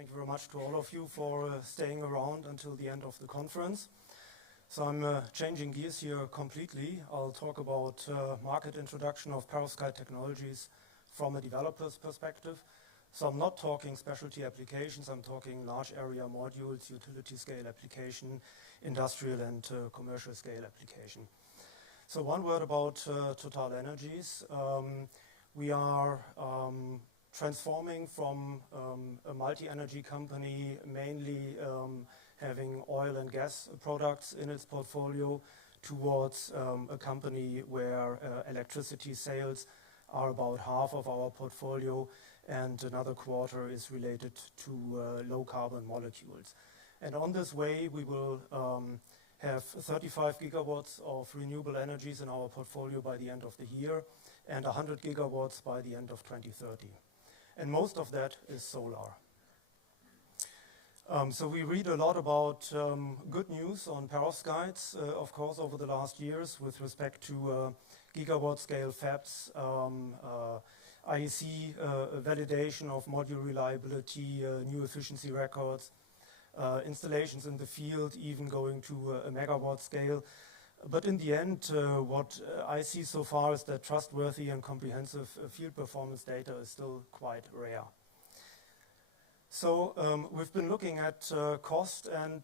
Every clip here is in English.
thank you very much to all of you for staying around until the end of the conference. So I'm changing gears here completely. I'll talk about market introduction of perovskite technologies from a developer's perspective. So I'm not talking specialty applications, I'm talking large area modules, utility scale application, industrial and commercial scale application. So one word about TotalEnergies. We are transforming from a multi-energy company, mainly having oil and gas products in its portfolio, towards a company where electricity sales are about half of our portfolio, and another quarter is related to low carbon molecules. And on this way, we will have 35 gigawatts of renewable energies in our portfolio by the end of the year, and 100 gigawatts by the end of 2030. And most of that is solar. So we read a lot about good news on perovskites, of course, over the last years with respect to gigawatt scale fabs, IEC validation of module reliability, new efficiency records, installations in the field, even going to a megawatt scale. But in the end, what I see so far is that trustworthy and comprehensive field performance data is still quite rare. So we've been looking at cost and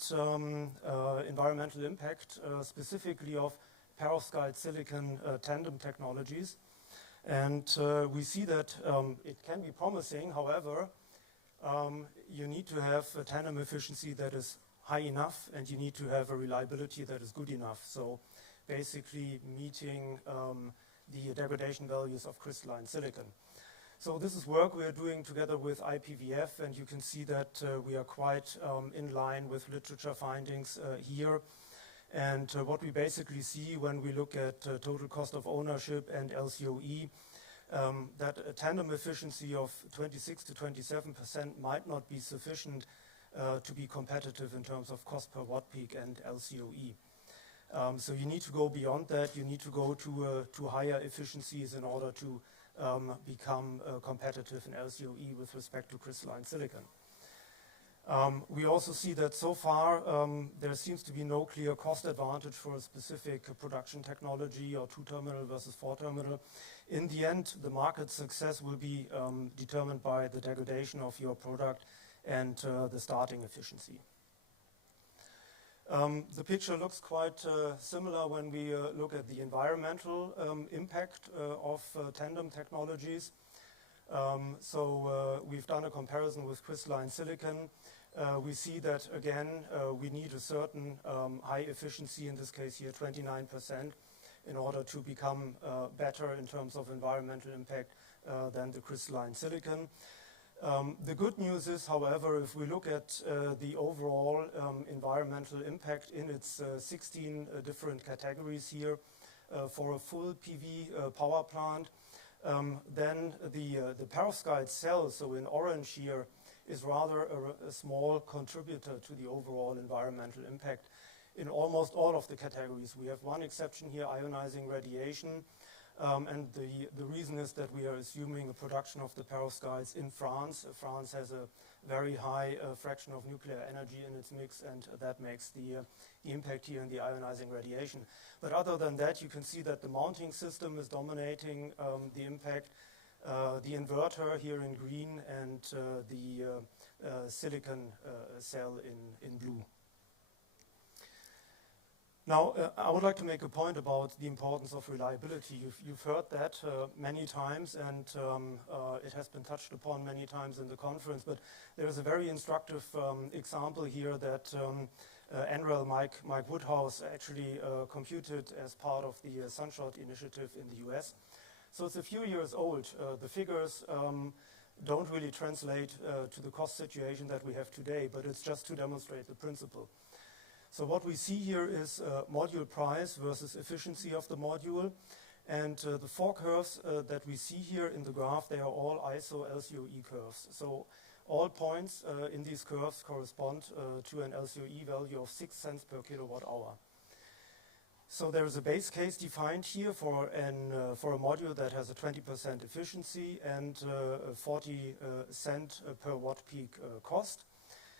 environmental impact, specifically of perovskite silicon tandem technologies. And we see that it can be promising. However, you need to have a tandem efficiency that is high enough, and you need to have a reliability that is good enough. So basically meeting the degradation values of crystalline silicon. So this is work we are doing together with IPVF, and you can see that we are quite in line with literature findings here. And what we basically see when we look at total cost of ownership and LCOE, that a tandem efficiency of 26 to 27% might not be sufficient to be competitive in terms of cost per watt peak and LCOE. So you need to go beyond that. You need to go to higher efficiencies in order to become competitive in LCOE with respect to crystalline silicon. We also see that so far there seems to be no clear cost advantage for a specific production technology or 2-terminal versus 4-terminal. In the end, the market success will be determined by the degradation of your product and the starting efficiency. The picture looks quite similar when we look at the environmental impact of tandem technologies. So we've done a comparison with crystalline silicon. We see that, again, we need a certain high efficiency, in this case here 29%, in order to become better in terms of environmental impact than the crystalline silicon. The good news is, however, if we look at the overall environmental impact in its 16 different categories here for a full PV power plant, then the perovskite cell, so in orange here, is rather a small contributor to the overall environmental impact in almost all of the categories. We have one exception here, ionizing radiation. And the reason is that we are assuming a production of the perovskites in France. France has a very high fraction of nuclear energy in its mix, and that makes the impact here in the ionizing radiation. But other than that, you can see that the mounting system is dominating the impact, the inverter here in green, and the silicon cell in blue. Now, I would like to make a point about the importance of reliability. You've heard that many times, and it has been touched upon many times in the conference, but there is a very instructive example here that NREL Mike Woodhouse actually computed as part of the Sunshot initiative in the US. So it's a few years old. The figures don't really translate to the cost situation that we have today, but it's just to demonstrate the principle. So what we see here is module price versus efficiency of the module. And the 4 curves that we see here in the graph, they are all ISO LCOE curves. So all points in these curves correspond to an LCOE value of 6 cents per kilowatt hour. So there is a base case defined here for a module that has a 20% efficiency and 40 cent per watt peak cost.